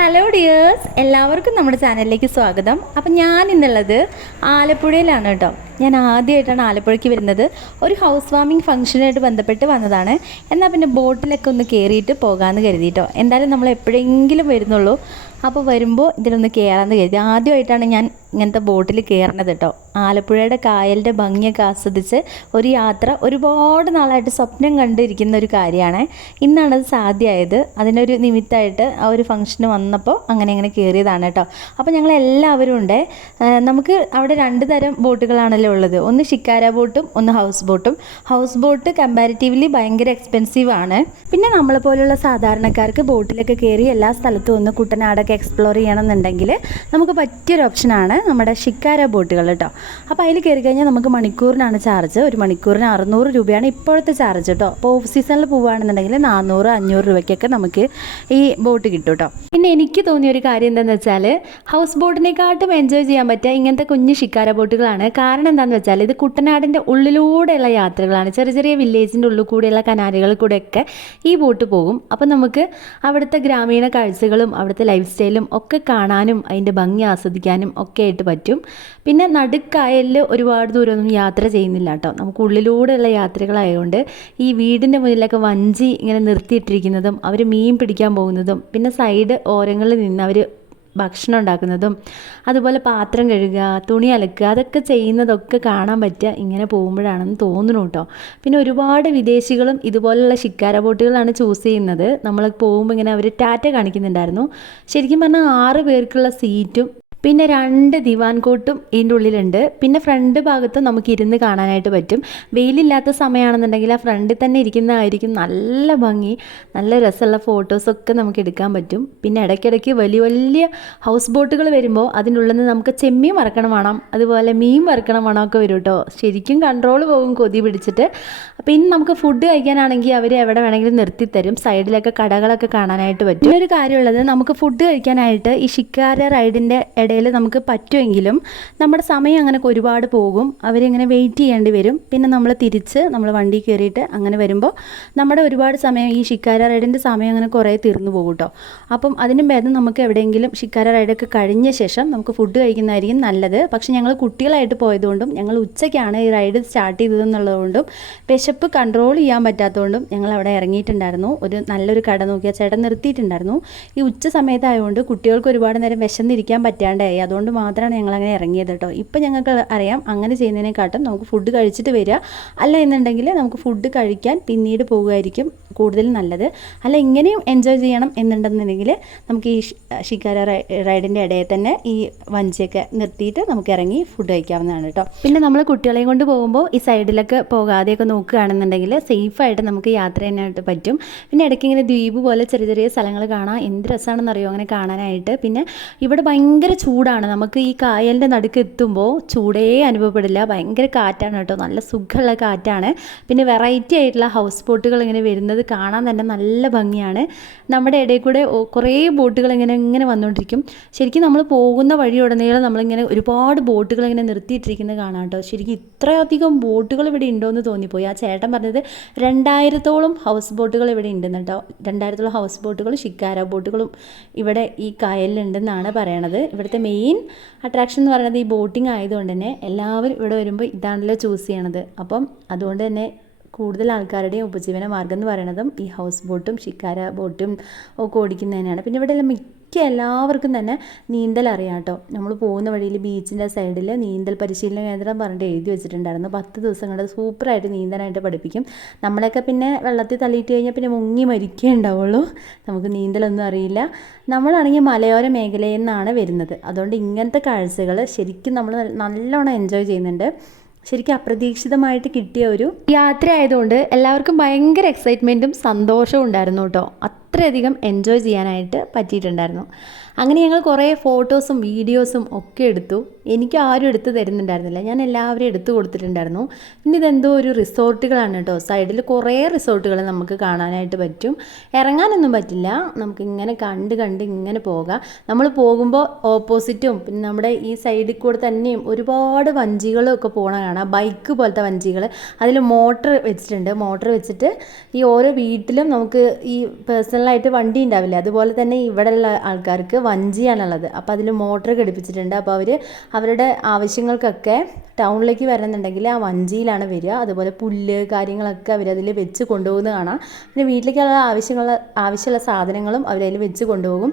Hello dears എല്ലാവർക്കും നമ്മുടെ ചാനലിലേക്ക് സ്വാഗതം. അപ്പം ഞാൻ ഇന്നുള്ളത് ആലപ്പുഴയിലാണ് കേട്ടോ. ഞാൻ ആദ്യമായിട്ടാണ് ആലപ്പുഴയ്ക്ക് വരുന്നത്. ഒരു ഹൗസ് വാമിംഗ് ഫംഗ്ഷനായിട്ട് ബന്ധപ്പെട്ട് വന്നതാണ്. എന്നാൽ പിന്നെ ബോട്ടിലൊക്കെ ഒന്ന് കയറിയിട്ട് പോകാമെന്ന് കരുതിയിട്ടോ എന്തായാലും നമ്മൾ എപ്പോഴെങ്കിലും വരുന്നുള്ളൂ. അപ്പോൾ വരുമ്പോൾ ഇതിലൊന്ന് കയറാമെന്ന് കരുതി. ആദ്യമായിട്ടാണ് ഞാൻ ഇങ്ങനത്തെ ബോട്ടിൽ കയറണത് കേട്ടോ ആലപ്പുഴയുടെ കായലിന്റെ ഭംഗിയൊക്കെ ആസ്വദിച്ച് ഒരു യാത്ര ഒരുപാട് നാളായിട്ട് സ്വപ്നം കണ്ടിരിക്കുന്ന ഒരു കാര്യമാണ്. ഇന്നാണ് അത് സാധ്യമായത്. അതിനൊരു നിമിത്തമായിട്ട് ആ ഒരു ഫംഗ്ഷന് വന്നപ്പോൾ അങ്ങനെ അങ്ങനെ കയറിയതാണ് കേട്ടോ അപ്പോൾ ഞങ്ങൾ എല്ലാവരും ഉണ്ട്. നമുക്ക് അവിടെ രണ്ട് തരം ബോട്ടുകളാണല്ലോ ഉള്ളത്. ഒന്ന് ഷിക്കാര ബോട്ടും ഒന്ന് ഹൗസ് ബോട്ടും. ഹൗസ് ബോട്ട് കമ്പാരിറ്റീവ്ലി ഭയങ്കര എക്സ്പെൻസീവ് ആണ്. പിന്നെ നമ്മളെ പോലുള്ള സാധാരണക്കാർക്ക് ബോട്ടിലൊക്കെ കയറി എല്ലാ സ്ഥലത്തും ഒന്ന് കുട്ടനാടൊക്കെ എക്സ്പ്ലോർ ചെയ്യണമെന്നുണ്ടെങ്കിൽ നമുക്ക് പറ്റിയൊരു ഓപ്ഷനാണ് നമ്മുടെ ഷിക്കാര ബോട്ടുകൾ കേട്ടോ. അപ്പോൾ അതിൽ കയറി കഴിഞ്ഞാൽ നമുക്ക് മണിക്കൂറിനാണ് ചാർജ് ഒരു മണിക്കൂറിന് അറുന്നൂറ് രൂപയാണ് ഇപ്പോഴത്തെ ചാർജ് കേട്ടോ. അപ്പോൾ ഓഫ് സീസണിൽ പോവുകയാണെന്നുണ്ടെങ്കിൽ നാനൂറ് അഞ്ഞൂറ് രൂപയ്ക്കൊക്കെ നമുക്ക് ഈ ബോട്ട് കിട്ടും കേട്ടോ. പിന്നെ എനിക്ക് തോന്നിയ ഒരു കാര്യം എന്താണെന്ന് വെച്ചാൽ ഹൗസ് ബോട്ടിനെക്കാട്ടും എൻജോയ് ചെയ്യാൻ പറ്റുക ഇങ്ങനത്തെ കുഞ്ഞു ഷിക്കാര ബോട്ടുകളാണ്. കാരണം എന്താണെന്ന് വെച്ചാൽ ഇത് കുട്ടനാടിന്റെ ഉള്ളിലൂടെയുള്ള യാത്രകളാണ്. ചെറിയ ചെറിയ വില്ലേജിന്റെ ഉള്ളിൽ കൂടെയുള്ള കനാലുകളിൽ കൂടെയൊക്കെ ഈ ബോട്ട് പോകും. അപ്പോൾ നമുക്ക് അവിടുത്തെ ഗ്രാമീണ കാഴ്ചകളും അവിടുത്തെ ലൈഫ് സ്റ്റൈലും ഒക്കെ കാണാനും അതിന്റെ ഭംഗി ആസ്വദിക്കാനും ഒക്കെ ആയിട്ട് പറ്റും. പിന്നെ നടുക്കായലിൽ ഒരുപാട് ദൂരമൊന്നും യാത്ര ചെയ്യുന്നില്ല കേട്ടോ. നമുക്ക് ഉള്ളിലൂടെയുള്ള യാത്രകളായതുകൊണ്ട് ഈ വീടിന്റെ മുന്നിലൊക്കെ വഞ്ചി ഇങ്ങനെ നിർത്തിയിട്ടിരിക്കുന്നതും അവർ മീൻ പിടിക്കാൻ പോകുന്നതും പിന്നെ സൈഡ് ഓരങ്ങളിൽ നിന്ന് അവർ ഭക്ഷണം ഉണ്ടാക്കുന്നതും അതുപോലെ പാത്രം കഴുകുക തുണി അലക്കുക അതൊക്കെ ചെയ്യുന്നതൊക്കെ കാണാൻ പറ്റുക ഇങ്ങനെ പോകുമ്പോഴാണെന്ന് തോന്നുന്നു കേട്ടോ. പിന്നെ ഒരുപാട് വിദേശികളും ഇതുപോലുള്ള ശിക്കാര ബോട്ടുകളാണ് ചൂസ് ചെയ്യുന്നത്. നമ്മൾ പോകുമ്പോൾ ഇങ്ങനെ അവർ ടാറ്റ കാണിക്കുന്നുണ്ടായിരുന്നു. ശരിക്കും പറഞ്ഞാൽ ആറ് പേർക്കുള്ള സീറ്റും പിന്നെ രണ്ട് ദിവാൻ കോട്ടും ഇതിന്റെ ഉള്ളിലുണ്ട്. പിന്നെ ഫ്രണ്ട് ഭാഗത്ത് നമുക്ക് ഇരുന്ന് കാണാനായിട്ട് പറ്റും. വെയിലില്ലാത്ത സമയമാണെന്നുണ്ടെങ്കിൽ ആ ഫ്രണ്ടിൽ തന്നെ ഇരിക്കുന്നതായിരിക്കും നല്ല ഭംഗി. നല്ല രസമുള്ള ഫോട്ടോസൊക്കെ നമുക്ക് എടുക്കാൻ പറ്റും. പിന്നെ ഇടയ്ക്കിടയ്ക്ക് വലിയ വലിയ ഹൗസ് ബോട്ടുകൾ വരുമ്പോൾ അതിന്റെ ഉള്ളിൽ നിന്ന് നമുക്ക് ചെമ്മീൻ വറക്കണം വേണം. അതുപോലെ മീൻ വറക്കണം വേണം ഒക്കെ വരും കേട്ടോ. ശരിക്കും കൺട്രോൾ പോകും കൊതി പിടിച്ചിട്ട്. പിന്നെ നമുക്ക് ഫുഡ് കഴിക്കാനാണെങ്കിൽ അവർ എവിടെ വേണമെങ്കിലും നിർത്തി തരും. സൈഡിലൊക്കെ കടകളൊക്കെ കാണാനായിട്ട് പറ്റും. ഒരു കാര്യമുള്ളത് നമുക്ക് ഫുഡ് കഴിക്കാനായിട്ട് ഈ ഷിക്കാര റൈഡിന്റെ ഇടയിൽ നമുക്ക് പറ്റുമെങ്കിലും നമ്മുടെ സമയം അങ്ങനെ ഒരുപാട് പോകും. അവരിങ്ങനെ വെയിറ്റ് ചെയ്യേണ്ടി വരും. പിന്നെ നമ്മൾ തിരിച്ച് നമ്മൾ വണ്ടി കയറിയിട്ട് അങ്ങനെ വരുമ്പോൾ നമ്മുടെ ഒരുപാട് സമയം ഈ ഷിക്കാര റൈഡിന്റെ സമയം അങ്ങനെ കുറേ തീർന്നു പോകും കേട്ടോ അപ്പം അതിനും ഭേദം നമുക്ക് എവിടെയെങ്കിലും ഷിക്കാര റൈഡൊക്കെ കഴിഞ്ഞ ശേഷം നമുക്ക് ഫുഡ് കഴിക്കുന്നതായിരിക്കും നല്ലത്. പക്ഷേ ഞങ്ങൾ കുട്ടികളായിട്ട് പോയതുകൊണ്ടും ഞങ്ങൾ ഉച്ചയ്ക്കാണ് ഈ റൈഡ് സ്റ്റാർട്ട് ചെയ്തതെന്നുള്ളതുകൊണ്ടും വിശപ്പ് കൺട്രോൾ ചെയ്യാൻ പറ്റാത്തതുകൊണ്ടും ഞങ്ങൾ അവിടെ ഇറങ്ങിയിട്ടുണ്ടായിരുന്നു. ഒരു നല്ലൊരു കട നോക്കിയാൽ ചേട്ടൻ നിർത്തിയിട്ടുണ്ടായിരുന്നു. ഈ ഉച്ച സമയത്തായതുകൊണ്ട് കുട്ടികൾക്ക് ഒരുപാട് നേരം വിശന്നിരിക്കാൻ പറ്റാണ്ടായി അതുകൊണ്ട് മാത്രമാണ് ഞങ്ങൾ അങ്ങനെ ഇറങ്ങിയത് കേട്ടോ ഇപ്പം ഞങ്ങൾക്ക് അറിയാം അങ്ങനെ ചെയ്യുന്നതിനെക്കാട്ടും നമുക്ക് ഫുഡ് കഴിച്ചിട്ട് വരിക അല്ല എന്നുണ്ടെങ്കിൽ നമുക്ക് ഫുഡ് കഴിക്കാൻ പിന്നീട് പോകുമായിരിക്കും കൂടുതൽ നല്ലത്. അല്ല ഇങ്ങനെയും എൻജോയ് ചെയ്യണം എന്നുണ്ടെന്നുണ്ടെങ്കിൽ നമുക്ക് ഈ ഷിക്കാര റൈഡിന്റെ ഇടയിൽ തന്നെ ഈ വഞ്ചിയൊക്കെ നിർത്തിയിട്ട് നമുക്ക് ഇറങ്ങി ഫുഡ് കഴിക്കാവുന്നതാണ് കേട്ടോ. പിന്നെ നമ്മൾ കുട്ടികളെയും കൊണ്ട് പോകുമ്പോൾ ഈ സൈഡിലൊക്കെ പോകാതെയൊക്കെ നോക്കുകയാണെന്നുണ്ടെങ്കിൽ സേഫായിട്ട് നമുക്ക് യാത്ര ചെയ്യാനായിട്ട് പറ്റും. പിന്നെ ഇടയ്ക്ക് ഇങ്ങനെ ദ്വീപ് പോലെ ചെറിയ ചെറിയ സ്ഥലങ്ങൾ കാണാം. എന്ത് രസമാണെന്നറിയോ അങ്ങനെ കാണാനായിട്ട്. പിന്നെ ഇവിടെ ഭയങ്കര ചൂടാണ്. നമുക്ക് ഈ കായലിന്റെ നടുക്ക് എത്തുമ്പോൾ ചൂടേ അനുഭവപ്പെടില്ല. ഭയങ്കര കാറ്റാണ് കേട്ടോ. നല്ല സുഖമുള്ള കാറ്റാണ്. പിന്നെ വെറൈറ്റി ആയിട്ടുള്ള ഹൗസ് ബോട്ടുകൾ ഇങ്ങനെ വരുന്നത് കാണാൻ തന്നെ നല്ല ഭംഗിയാണ്. നമ്മുടെ ഇടയിൽ കൂടെ കുറേ ബോട്ടുകൾ ഇങ്ങനെ ഇങ്ങനെ വന്നുകൊണ്ടിരിക്കും ശരിക്കും നമ്മൾ പോകുന്ന വഴി വഴിയുടനീളം നമ്മളിങ്ങനെ ഒരുപാട് ബോട്ടുകൾ ഇങ്ങനെ നിർത്തിയിട്ടിരിക്കുന്നത് കാണാം കേട്ടോ. ശരിക്കും ഇത്രയധികം ബോട്ടുകൾ ഇവിടെ ഉണ്ടോ എന്ന് തോന്നിപ്പോയി. ആ ചേട്ടൻ പറഞ്ഞത് രണ്ടായിരത്തോളം ഹൗസ് ബോട്ടുകൾ ഇവിടെ ഉണ്ടെന്ന് കേട്ടോ. രണ്ടായിരത്തോളം ഹൗസ് ബോട്ടുകളും ഷിക്കാര ബോട്ടുകളും ഇവിടെ ഈ കായലിലുണ്ടെന്നാണ് പറയണത്. ഇവിടുത്തെ മെയിൻ അട്രാക്ഷൻ എന്ന് പറയുന്നത് ഈ ബോട്ടിംഗ് ആയതുകൊണ്ട് തന്നെ എല്ലാവരും ഇവിടെ വരുമ്പോൾ ഇതാണല്ലോ ചൂസ് ചെയ്യണത്. അപ്പം അതുകൊണ്ട് തന്നെ കൂടുതൽ ആൾക്കാരുടെയും ഉപജീവന മാർഗം എന്ന് പറയുന്നതും ഈ ഹൗസ് ബോട്ടും ഷിക്കാര ബോട്ടും ഒക്കെ ഓടിക്കുന്നതിനാണ് പിന്നെ ഇവിടെ എല്ലാം മിക്ക എല്ലാവർക്കും തന്നെ നീന്തൽ അറിയാം കേട്ടോ. നമ്മൾ പോകുന്ന വഴിയിൽ ബീച്ചിന്റെ സൈഡിൽ നീന്തൽ പരിശീലന കേന്ദ്രം പറഞ്ഞിട്ട് എഴുതി വെച്ചിട്ടുണ്ടായിരുന്നു. പത്ത് ദിവസം കൊണ്ട് സൂപ്പറായിട്ട് നീന്താനായിട്ട് പഠിപ്പിക്കും. നമ്മളൊക്കെ പിന്നെ വെള്ളത്തിൽ തള്ളിയിട്ട് കഴിഞ്ഞാൽ പിന്നെ മുങ്ങി മരിക്കേ ഉണ്ടാവുള്ളൂ. നമുക്ക് നീന്തലൊന്നും അറിയില്ല. നമ്മളാണെങ്കിൽ മലയോര മേഖലയിൽ നിന്നാണ് വരുന്നത്. അതുകൊണ്ട് ഇങ്ങനത്തെ കാഴ്ചകൾ ശരിക്കും നമ്മൾ നല്ലോണം എൻജോയ് ചെയ്യുന്നുണ്ട്. ശരിക്കും അപ്രതീക്ഷിതമായിട്ട് കിട്ടിയ ഒരു യാത്ര ആയതുകൊണ്ട് എല്ലാവർക്കും ഭയങ്കര എക്സൈറ്റ്മെന്റും സന്തോഷവും ഉണ്ടായിരുന്നു കേട്ടോ. അത്രയധികം എൻജോയ് ചെയ്യാനായിട്ട് പറ്റിയിട്ടുണ്ടായിരുന്നു. അങ്ങനെ ഞങ്ങൾ കുറേ ഫോട്ടോസും വീഡിയോസും ഒക്കെ എടുത്തു. എനിക്ക് ആരും എടുത്ത് തരുന്നുണ്ടായിരുന്നില്ല. ഞാൻ എല്ലാവരും എടുത്തു കൊടുത്തിട്ടുണ്ടായിരുന്നു. പിന്നെ ഇതെന്തോ ഒരു റിസോർട്ടുകളാണ് കേട്ടോ. സൈഡിൽ കുറേ റിസോർട്ടുകൾ നമുക്ക് കാണാനായിട്ട് പറ്റും. ഇറങ്ങാനൊന്നും പറ്റില്ല. നമുക്ക് ഇങ്ങനെ കണ്ട് കണ്ട് ഇങ്ങനെ പോകാം. നമ്മൾ പോകുമ്പോൾ ഓപ്പോസിറ്റും പിന്നെ നമ്മുടെ ഈ സൈഡിൽ കൂടെ തന്നെയും ഒരുപാട് വഞ്ചികളും ഒക്കെ പോകണ കാണാം. ബൈക്ക് പോലത്തെ വഞ്ചികൾ. അതിൽ മോട്ടർ വെച്ചിട്ടുണ്ട്. മോട്ടർ വെച്ചിട്ട് ഈ ഓരോ വീട്ടിലും നമുക്ക് ഈ പേഴ്സണലായിട്ട് വണ്ടി ഉണ്ടാവില്ല? അതുപോലെ തന്നെ ഇവിടെയുള്ള ആൾക്കാർക്ക് വഞ്ചിയാണുള്ളത്. അപ്പോൾ അതിൽ മോട്ടർ ഘടിപ്പിച്ചിട്ടുണ്ട്. അപ്പോൾ അവർ അവരുടെ ആവശ്യങ്ങൾക്കൊക്കെ ടൗണിലേക്ക് വരണമെന്നുണ്ടെങ്കിൽ ആ വഞ്ചിയിലാണ് വരിക. അതുപോലെ പുല്ല് കാര്യങ്ങളൊക്കെ അവരതിൽ വെച്ച് കൊണ്ടുപോകുന്നത് കാണാം. പിന്നെ വീട്ടിലേക്കുള്ള ആവശ്യമുള്ള ആവശ്യമുള്ള സാധനങ്ങളും അവരതിൽ വെച്ച് കൊണ്ടുപോകും.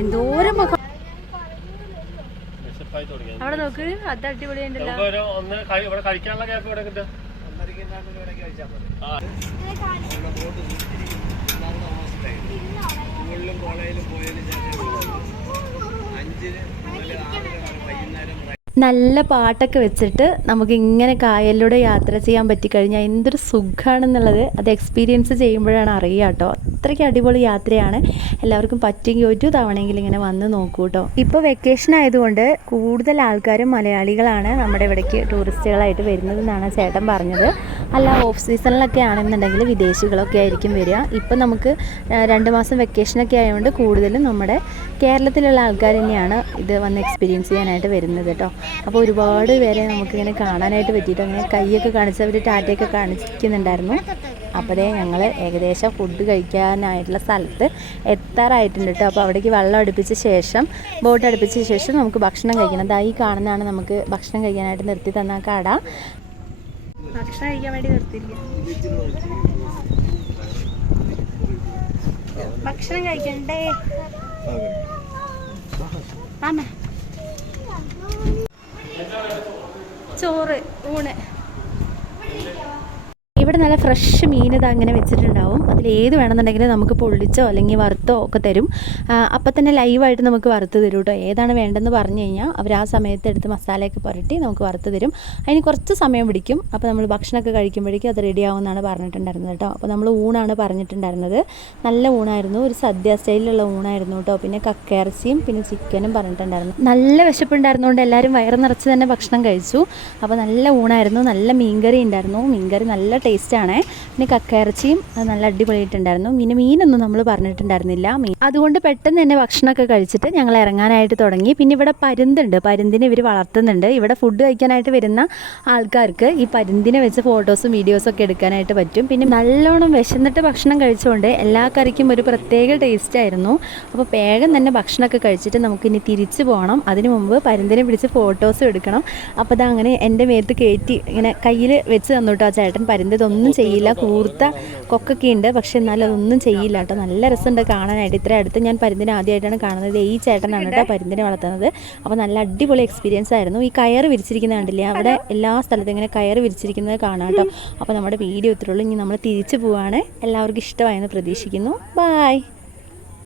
എന്തോരം അവിടെ നോക്ക് അത് അടിപൊളിയുണ്ടല്ലോ നമുക്ക് ഒരു ഒന്ന് കഴി- ഇവിടെ കഴിക്കാനുള്ള ഗ്യാപ്പ് ഇവിടെ നല്ല പാട്ടൊക്കെ വെച്ചിട്ട് നമുക്ക് ഇങ്ങനെ കായലിലൂടെ യാത്ര ചെയ്യാൻ പറ്റിക്കഴിഞ്ഞാൽ എന്തൊരു സുഖമാണെന്നുള്ളത് അത് എക്സ്പീരിയൻസ് ചെയ്യുമ്പോഴാണ് അറിയുക കേട്ടോ. അത്രയ്ക്ക് അടിപൊളി യാത്രയാണ്. എല്ലാവർക്കും പറ്റുമെങ്കിൽ ഒരു തവണയെങ്കിലും ഇങ്ങനെ വന്ന് നോക്കൂ കേട്ടോ. ഇപ്പോൾ വെക്കേഷൻ ആയതുകൊണ്ട് കൂടുതൽ ആൾക്കാരും മലയാളികളാണ് നമ്മുടെ ഇവിടേക്ക് ടൂറിസ്റ്റുകളായിട്ട് വരുന്നതെന്നാണ് ചേട്ടൻ പറഞ്ഞത്. അല്ല ഓഫ് സീസണിലൊക്കെ ആണെന്നുണ്ടെങ്കിൽ വിദേശികളൊക്കെ ആയിരിക്കും വരിക. ഇപ്പം നമുക്ക് രണ്ട് മാസം വെക്കേഷനൊക്കെ ആയതുകൊണ്ട് കൂടുതലും നമ്മുടെ കേരളത്തിലുള്ള ആൾക്കാർ തന്നെയാണ് ഇത് വന്ന് എക്സ്പീരിയൻസ് ചെയ്യാനായിട്ട് വരുന്നത് കേട്ടോ. അപ്പോൾ ഒരുപാട് പേരെ നമുക്കിങ്ങനെ കാണാനായിട്ട് പറ്റിയിട്ട് അങ്ങനെ കൈയൊക്കെ കാണിച്ച് അവർ ടാറ്റയൊക്കെ കാണിക്കുന്നുണ്ടായിരുന്നു അപ്പോഴേ ഞങ്ങൾ ഏകദേശം ഫുഡ് കഴിക്കാനായിട്ടുള്ള സ്ഥലത്ത് എത്താറായിട്ടുണ്ട് കേട്ടോ. അപ്പോൾ അവിടേക്ക് വെള്ളം അടുപ്പിച്ച ശേഷം ബോട്ട് അടുപ്പിച്ച ശേഷം നമുക്ക് ഭക്ഷണം കഴിക്കണം. അതായി കാണുന്നതാണ് നമുക്ക് ഭക്ഷണം കഴിക്കാനായിട്ട് നിർത്തി തന്ന കട. ഭക്ഷണം കഴിക്കാൻ വേണ്ടി ഭക്ഷണം കഴിക്കണ്ടേ? ആമേ. ചോറ് ഊണ്. ഇവിടെ നല്ല ഫ്രഷ് മീൻ ഇത് അങ്ങനെ വെച്ചിട്ടുണ്ടാവും. അതിൽ ഏത് വേണമെന്നുണ്ടെങ്കിലും നമുക്ക് പൊള്ളിച്ചോ അല്ലെങ്കിൽ വറുത്തോ ഒക്കെ തരും. അപ്പം തന്നെ ലൈവായിട്ട് നമുക്ക് വറുത്ത് തരും കേട്ടോ ഏതാണ് വേണ്ടതെന്ന് പറഞ്ഞു കഴിഞ്ഞാൽ അവർ ആ സമയത്ത് എടുത്ത് മസാലയൊക്കെ പുരട്ടി നമുക്ക് വറുത്ത് തരും. അതിന് കുറച്ച് സമയം പിടിക്കും. അപ്പോൾ നമ്മൾ ഭക്ഷണമൊക്കെ കഴിക്കുമ്പോഴേക്കും അത് റെഡി ആവുമെന്നാണ് പറഞ്ഞിട്ടുണ്ടായിരുന്നത് കേട്ടോ അപ്പോൾ നമ്മൾ ഊണാണ് പറഞ്ഞിട്ടുണ്ടായിരുന്നത്. നല്ല ഊണായിരുന്നു. ഒരു സദ്യ സ്റ്റൈലിലുള്ള ഊണായിരുന്നു കേട്ടോ പിന്നെ കക്കയിറച്ചിയും പിന്നെ ചിക്കനും പറഞ്ഞിട്ടുണ്ടായിരുന്നു. നല്ല വിശപ്പുണ്ടായിരുന്നുകൊണ്ട് എല്ലാവരും വയറ് നിറച്ച് തന്നെ ഭക്ഷണം കഴിച്ചു. അപ്പോൾ നല്ല ഊണായിരുന്നു. നല്ല മീൻകറി ഉണ്ടായിരുന്നു. മീൻകറി നല്ല ടേസ്റ്റാണ് പിന്നെ കക്കയിറച്ചിയും നല്ല അടിപൊളിയായിട്ടുണ്ടായിരുന്നു. പിന്നെ മീനൊന്നും നമ്മൾ പറഞ്ഞിട്ടുണ്ടായിരുന്നില്ല. മീൻ അതുകൊണ്ട് പെട്ടെന്ന് തന്നെ ഭക്ഷണമൊക്കെ കഴിച്ചിട്ട് ഞങ്ങൾ ഇറങ്ങാനായിട്ട് തുടങ്ങി. പിന്നെ ഇവിടെ പരുന്തുണ്ട്. പരുന്തിനെ ഇവർ വളർത്തുന്നുണ്ട്. ഇവിടെ ഫുഡ് കഴിക്കാനായിട്ട് വരുന്ന ആൾക്കാർക്ക് ഈ പരുന്തിനെ വെച്ച് ഫോട്ടോസും വീഡിയോസും ഒക്കെ എടുക്കാനായിട്ട് പറ്റും. പിന്നെ നല്ലോണം വിശന്നിട്ട് ഭക്ഷണം കഴിച്ചുകൊണ്ട് എല്ലാ കറിക്കും ഒരു പ്രത്യേക ടേസ്റ്റ് ആയിരുന്നു. അപ്പോൾ വേഗം തന്നെ ഭക്ഷണമൊക്കെ കഴിച്ചിട്ട് നമുക്ക് ഇനി തിരിച്ചു പോകണം അതിനു മുമ്പ് പരുന്തിനെ പിടിച്ച് ഫോട്ടോസും എടുക്കണം. അപ്പോൾ അതങ്ങനെ എന്റെ മേത്ത് കയറ്റി ഇങ്ങനെ കയ്യിൽ വെച്ച് തന്നു കേട്ടോ ചേട്ടൻ പരുന്ത് ഇതൊന്നും ചെയ്യില്ല. കൂർത്ത കൊക്കൊക്കെ ഉണ്ട് പക്ഷെ എന്നാലും അതൊന്നും ചെയ്യില്ല കേട്ടോ. നല്ല രസമുണ്ട് കാണാനായിട്ട്. ഇത്ര അടുത്ത് ഞാൻ പരുന്തിനെ ആദ്യമായിട്ടാണ് കാണുന്നത്. ഈ ചേട്ടനാണ് കേട്ടോ പരുന്തിനെ വളർത്തുന്നത്. അപ്പോൾ നല്ല അടിപൊളി എക്സ്പീരിയൻസ് ആയിരുന്നു. ഈ കയർ വിരിച്ചിരിക്കുന്നത് കണ്ടില്ലേ? അവിടെ എല്ലാ സ്ഥലത്തും ഇങ്ങനെ കയർ വിരിച്ചിരിക്കുന്നത് കാണാം കേട്ടോ. അപ്പോൾ നമ്മുടെ വീഡിയോ ഇത്രയുള്ളൂ ഇനി നമ്മൾ തിരിച്ചു പോവാണ്. എല്ലാവർക്കും ഇഷ്ടമായെന്ന് പ്രതീക്ഷിക്കുന്നു. ബായ്